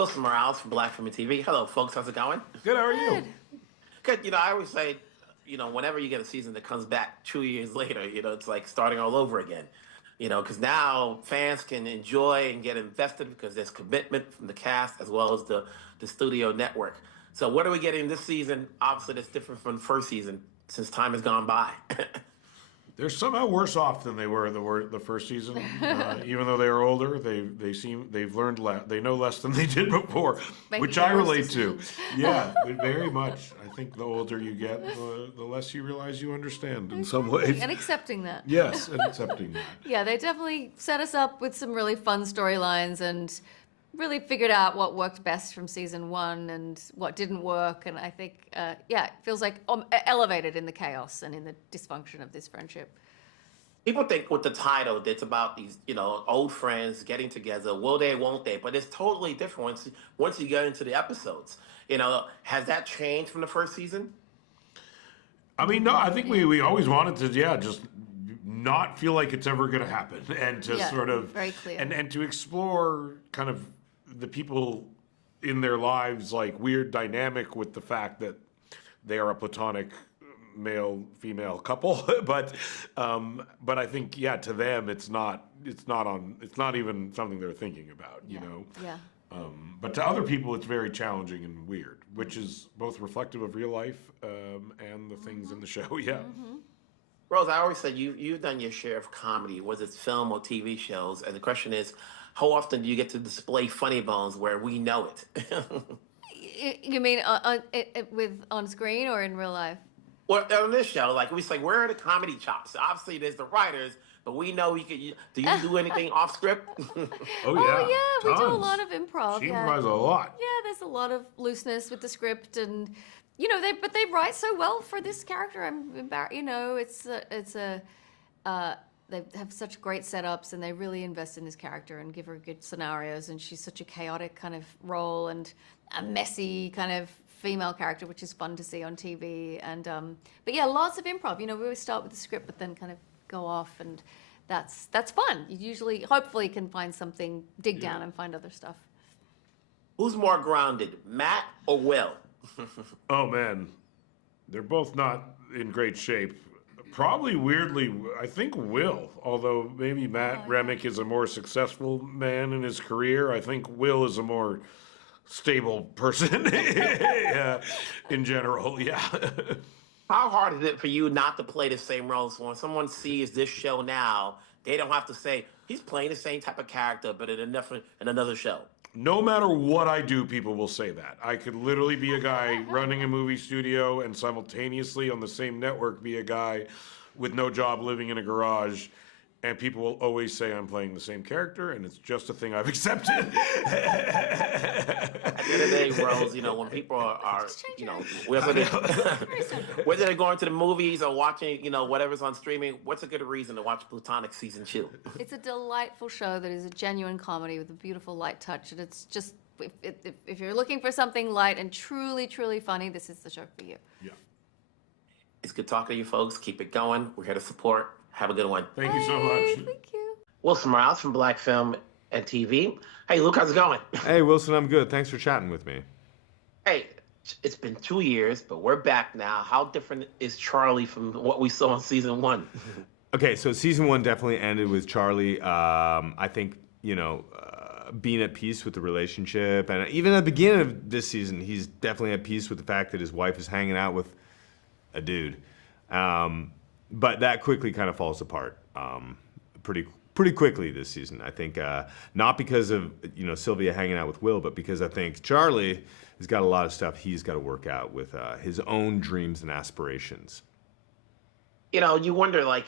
Wilson Morales from Black Film and TV. Hello, folks. How's it going? Good. How are you? Good. Good. I always say, whenever you get a season that comes back 2 years later, it's like starting all over again. Because now fans can enjoy and get invested because there's commitment from the cast as well as the studio network. So what are we getting this season? Obviously, that's different from the first season since time has gone by. They're somehow worse off than they were in the first season. Even though they are older, they've learned they know less than they did before, which I relate to. Yeah, very much. I think the older you get, the less you realize you understand in some ways. And accepting that. Yes, and accepting that. Yeah, they definitely set us up with some really fun storylines and really figured out what worked best from season one and what didn't work. And I think, it feels like elevated in the chaos and in the dysfunction of this friendship. People think with the title, it's about these, old friends getting together. Will they, won't they? But it's totally different once you get into the episodes. Has that changed from the first season? I mean, no, I think we always wanted to, just not feel like it's ever going to happen and to sort of, very clear. And to explore kind of the people in their lives, like weird dynamic with the fact that they are a platonic male-female couple, but I think to them it's not even something they're thinking about, you know. Yeah. But to other people it's very challenging and weird, which is both reflective of real life and the things in the show. Yeah. Mm-hmm. Rose, I always say you've done your share of comedy, whether it's film or TV shows, and the question is, how often do you get to display funny bones where we know it? You mean on screen or in real life? Well, on this show, like we say, where are the comedy chops? Obviously, there's the writers, but we know do you do anything off script? Oh yeah, we do a lot of improv. She improvises a lot. Yeah, there's a lot of looseness with the script, and they write so well for this character. I'm embarrassed. They have such great setups, and they really invest in this character and give her good scenarios. And she's such a chaotic kind of role and a messy kind of female character, which is fun to see on TV. And but yeah, lots of improv. We always start with the script, but then kind of go off, and that's fun. You usually, hopefully, can find something, dig down, and find other stuff. Who's more grounded, Matt or Will? Oh man, they're both not in great shape. Probably weirdly, I think Will, although maybe Matt Remick is a more successful man in his career, I think Will is a more stable person in general, yeah. How hard is it for you not to play the same role? So when someone sees this show now, they don't have to say, he's playing the same type of character, but in another show. No matter what I do, people will say that. I could literally be a guy running a movie studio and simultaneously on the same network be a guy with no job living in a garage, and people will always say I'm playing the same character, and it's just a thing I've accepted. At the end of the day, Rose, when people are whether they're going to the movies or watching, whatever's on streaming, what's a good reason to watch Platonic season 2? It's a delightful show that is a genuine comedy with a beautiful light touch, and it's just, if you're looking for something light and truly, truly funny, this is the show for you. Yeah. It's good talking to you folks. Keep it going. We're here to support. Have a good one. Thank you so much. Thank you. Wilson Morales from Black Film and TV. Hey, Luke, how's it going? Hey, Wilson, I'm good. Thanks for chatting with me. Hey, it's been 2 years, but we're back now. How different is Charlie from what we saw in season 1? Okay, so season 1 definitely ended with Charlie. I think, being at peace with the relationship. And even at the beginning of this season, he's definitely at peace with the fact that his wife is hanging out with a dude. But that quickly kind of falls apart pretty quickly this season. I think not because of Sylvia hanging out with Will, but because I think Charlie has got a lot of stuff he's got to work out with his own dreams and aspirations. You wonder, like,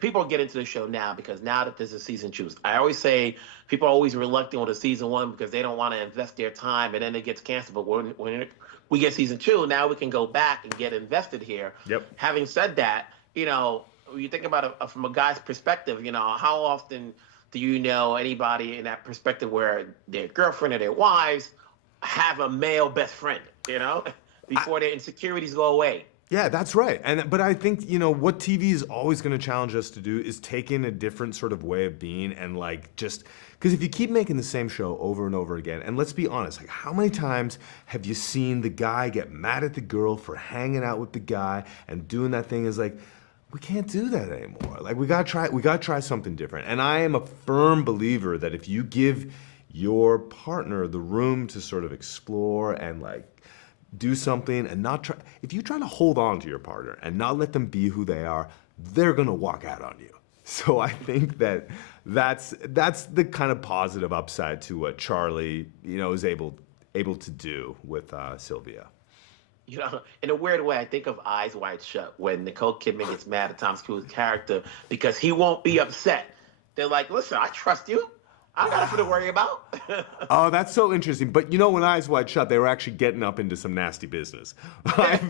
people get into the show now because now that there's a season 2. I always say people are always reluctant with a season 1 because they don't want to invest their time and then it gets canceled. But when we get season 2, now we can go back and get invested here. Yep. Having said that, you think about it from a guy's perspective, how often do you know anybody in that perspective where their girlfriend or their wives have a male best friend, before their insecurities go away? Yeah, that's right. But I think, what TV is always going to challenge us to do is take in a different sort of way of being and just because if you keep making the same show over and over again, and let's be honest, like how many times have you seen the guy get mad at the girl for hanging out with the guy and doing that thing is like, we can't do that anymore. Like we got to try something different. And I am a firm believer that if you give your partner the room to sort of explore and do something and not try. If you try to hold on to your partner and not let them be who they are, they're gonna walk out on you. So I think that's the kind of positive upside to what Charlie, is able to do with Sylvia. In a weird way, I think of Eyes Wide Shut when Nicole Kidman gets mad at Tom Cruise's character because he won't be upset. They're like, listen, I trust you. I got nothing to worry about. Oh, that's so interesting. But when Eyes Wide Shut, they were actually getting up into some nasty business. I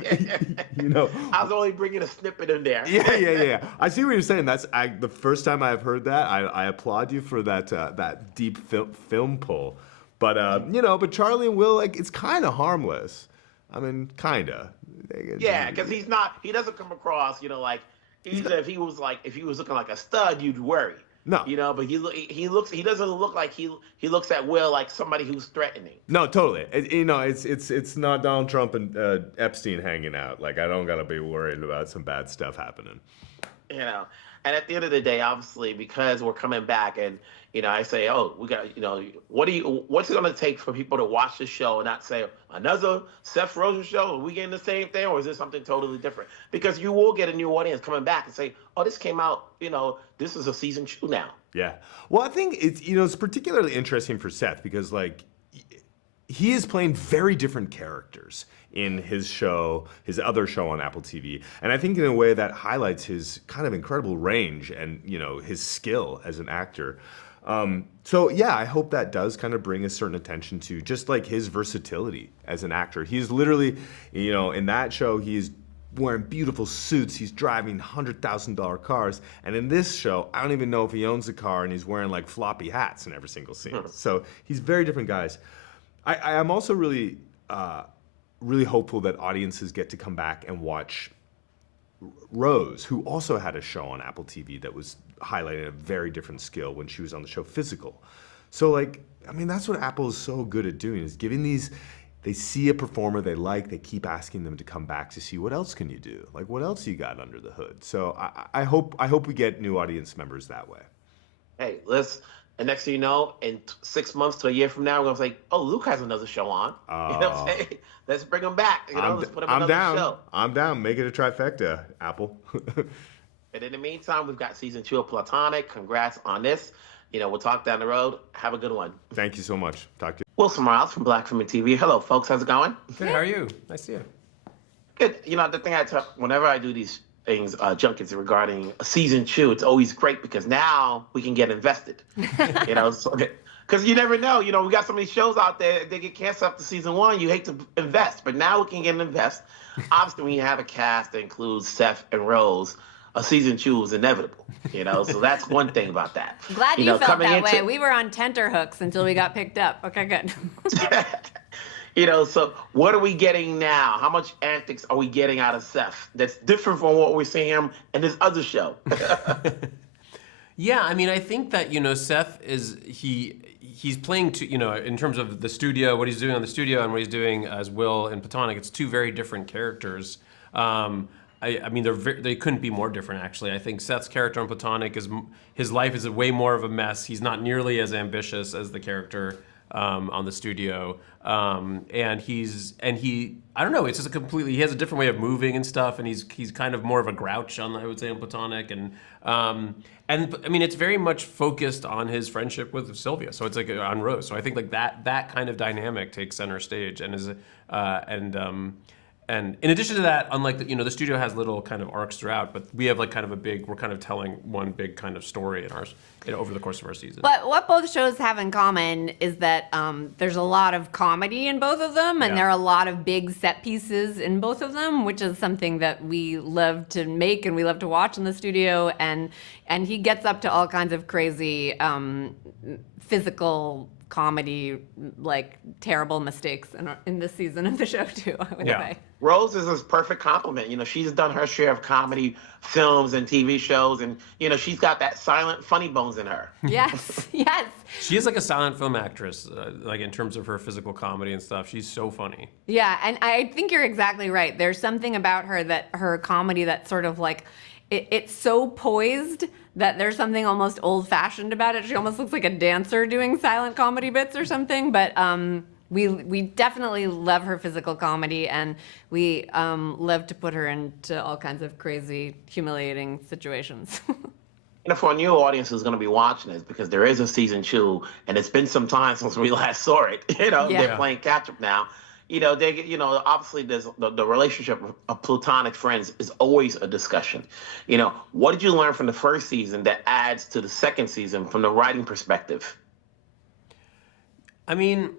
was only bringing a snippet in there. Yeah. I see what you're saying. That's the first time I've heard that. I applaud you for that deep film pull. But but Charlie and Will, it's kind of harmless. I mean, kind of. Yeah, because he doesn't come across, like if he was looking like a stud, you'd worry. No, but he doesn't look like he looks at Will like somebody who's threatening. No, totally. It's not Donald Trump and Epstein hanging out. Like I don't gotta be worried about some bad stuff happening. And at the end of the day, obviously, because we're coming back, and I say, oh, we got, what's it gonna take for people to watch the show and not say another Seth Rogen show? Are we getting the same thing, or is this something totally different? Because you will get a new audience coming back and say, oh, this came out, this is a season 2 now. Yeah. Well, I think it's particularly interesting for Seth because he is playing very different characters in his other show on Apple TV. And I think in a way that highlights his kind of incredible range and, his skill as an actor. So yeah, I hope that does kind of bring a certain attention to just his versatility as an actor. He's literally, in that show, he's wearing beautiful suits. He's driving $100,000 cars. And in this show, I don't even know if he owns a car and he's wearing floppy hats in every single scene. So he's very different guys. I am also really, really hopeful that audiences get to come back and watch Rose, who also had a show on Apple TV that was highlighting a very different skill when she was on the show Physical. So that's what Apple is so good at doing, is giving they see a performer they like, they keep asking them to come back to see what else can you do? What else you got under the hood? So I hope we get new audience members that way. Hey, and next thing you know, in 6 months to a year from now, we're going to say, oh, Luke has another show on. You know what I'm saying? Let's bring him back. Let's put him on another show. I'm down. Make it a trifecta, Apple. And in the meantime, we've got season 2 of Platonic. Congrats on this. We'll talk down the road. Have a good one. Thank you so much. Talk to you. Wilson Miles from Black Film and TV. Hello, folks. How's it going? Good. How are you? Nice to see you. Good. The thing whenever I do these things, junkets regarding season 2, it's always great because now we can get invested. Because you never know. We got some of these shows out there, if they get canceled after season 1, you hate to invest. But now we can get an invest. Obviously, when you have a cast that includes Seth and Rose, a season 2 is inevitable. So that's one thing about that. Glad you felt that way. We were on tenterhooks until we got picked up. Okay, good. So what are we getting now? How much antics are we getting out of Seth that's different from what we're seeing him in this other show? Yeah, I think that, Seth he's playing to, in terms of the studio, what he's doing on the studio and what he's doing as Will in Platonic, it's 2 very different characters. They couldn't be more different, actually. I think Seth's character in Platonic his life is way more of a mess. He's not nearly as ambitious as the character on the studio. And I don't know, it's just he has a different way of moving and stuff, and he's kind of more of a grouch I would say, on Platonic. And it's very much focused on his friendship with Sylvia. So it's on Rose. So I think that kind of dynamic takes center stage and is, and in addition to that, unlike the studio has little kind of arcs throughout, but we have we're kind of telling one big kind of story in ours over the course of our season. But what both shows have in common is that there's a lot of comedy in both of them, and there are a lot of big set pieces in both of them, which is something that we love to make and we love to watch in the studio. And he gets up to all kinds of crazy physical comedy, like terrible mistakes in this season of the show too, I would say. Rose is a perfect compliment. You know, she's done her share of comedy films and TV shows, and you know, she's got that silent funny bones in her. Yes, yes. She is like a silent film actress, like in terms of her physical comedy and stuff. She's so funny. Yeah, and I think you're exactly right. There's something about her comedy that's sort of like, it's so poised that there's something almost old-fashioned about it. She almost looks like a dancer doing silent comedy bits or something, but we definitely love her physical comedy, and we love to put her into all kinds of crazy, humiliating situations. You know, for a new audience who's going to be watching this, because there is a season 2, and it's been some time since we last saw it. You know, they're playing catch up now. You know, obviously there's the relationship of platonic friends is always a discussion. You know, what did you learn from the first season that adds to the second season from the writing perspective? I mean,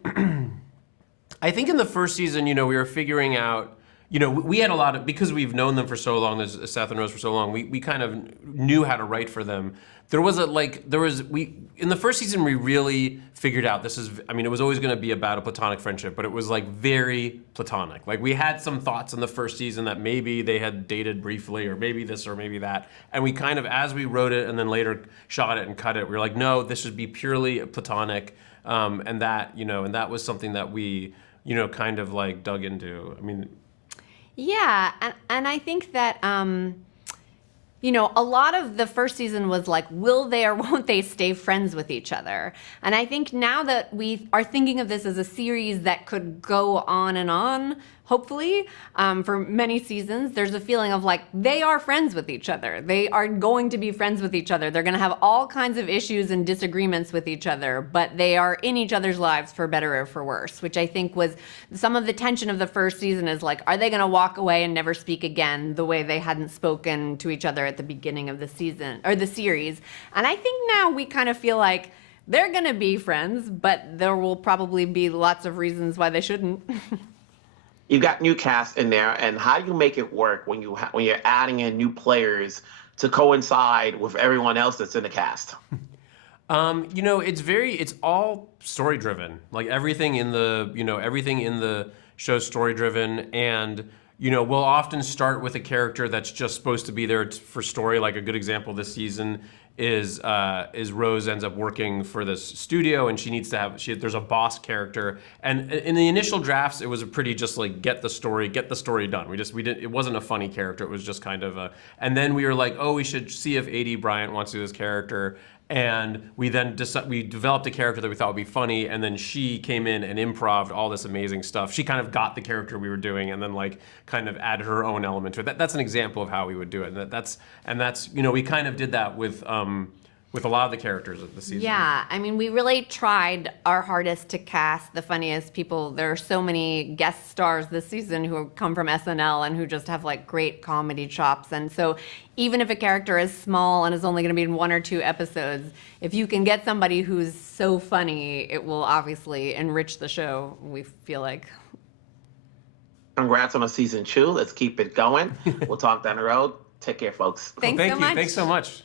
I think in the first season, you know, we were figuring out, you know, we had a lot of, because we've known them for so long, as Seth and Rose for so long, we kind of knew how to write for them. In the first season, we really figured out it was always going to be about a platonic friendship, but it was like very platonic. Like we had some thoughts in the first season that maybe they had dated briefly, or maybe this or maybe that. And we kind of, as we wrote it and then later shot it and cut it, we were like, no, this should be purely platonic. And that was something that we, you know, kind of like dug into. I mean, yeah, and I think that, you know, a lot of the first season was like, will they or won't they stay friends with each other? And I think now that we are thinking of this as a series that could go on and on, hopefully, for many seasons, there's a feeling of like, they are friends with each other. They are going to be friends with each other. They're going to have all kinds of issues and disagreements with each other, but they are in each other's lives for better or for worse, which I think was some of the tension of the first season. Is like, are they going to walk away and never speak again the way they hadn't spoken to each other at the beginning of the season or the series? And I think now we kind of feel like they're going to be friends, but there will probably be lots of reasons why they shouldn't. You've got new cast in there, and how do you make it work when you're adding in new players to coincide with everyone else that's in the cast? You know, it's all story driven. Like everything in the show's story driven, and you know, we'll often start with a character that's just supposed to be there for story. Like a good example this season is Rose ends up working for this studio, and there's a boss character, and in the initial drafts it was a pretty just like get the story done. It wasn't a funny character, it was just kind of and then we were like, oh, we should see if Aidy Bryant wants to do this character. And we then we developed a character that we thought would be funny, and then she came in and improv'd all this amazing stuff. She kind of got the character we were doing, and then like kind of added her own element to it. That's an example of how we would do it, and that's you know, we kind of did that with a lot of the characters of the season. Yeah, I mean, we really tried our hardest to cast the funniest people. There are so many guest stars this season who have come from SNL and who just have like great comedy chops. And so even if a character is small and is only going to be in 1 or 2 episodes, if you can get somebody who's so funny, it will obviously enrich the show, we feel like. Congrats on a season 2. Let's keep it going. We'll talk down the road. Take care, folks. Thanks so much. Thanks so much.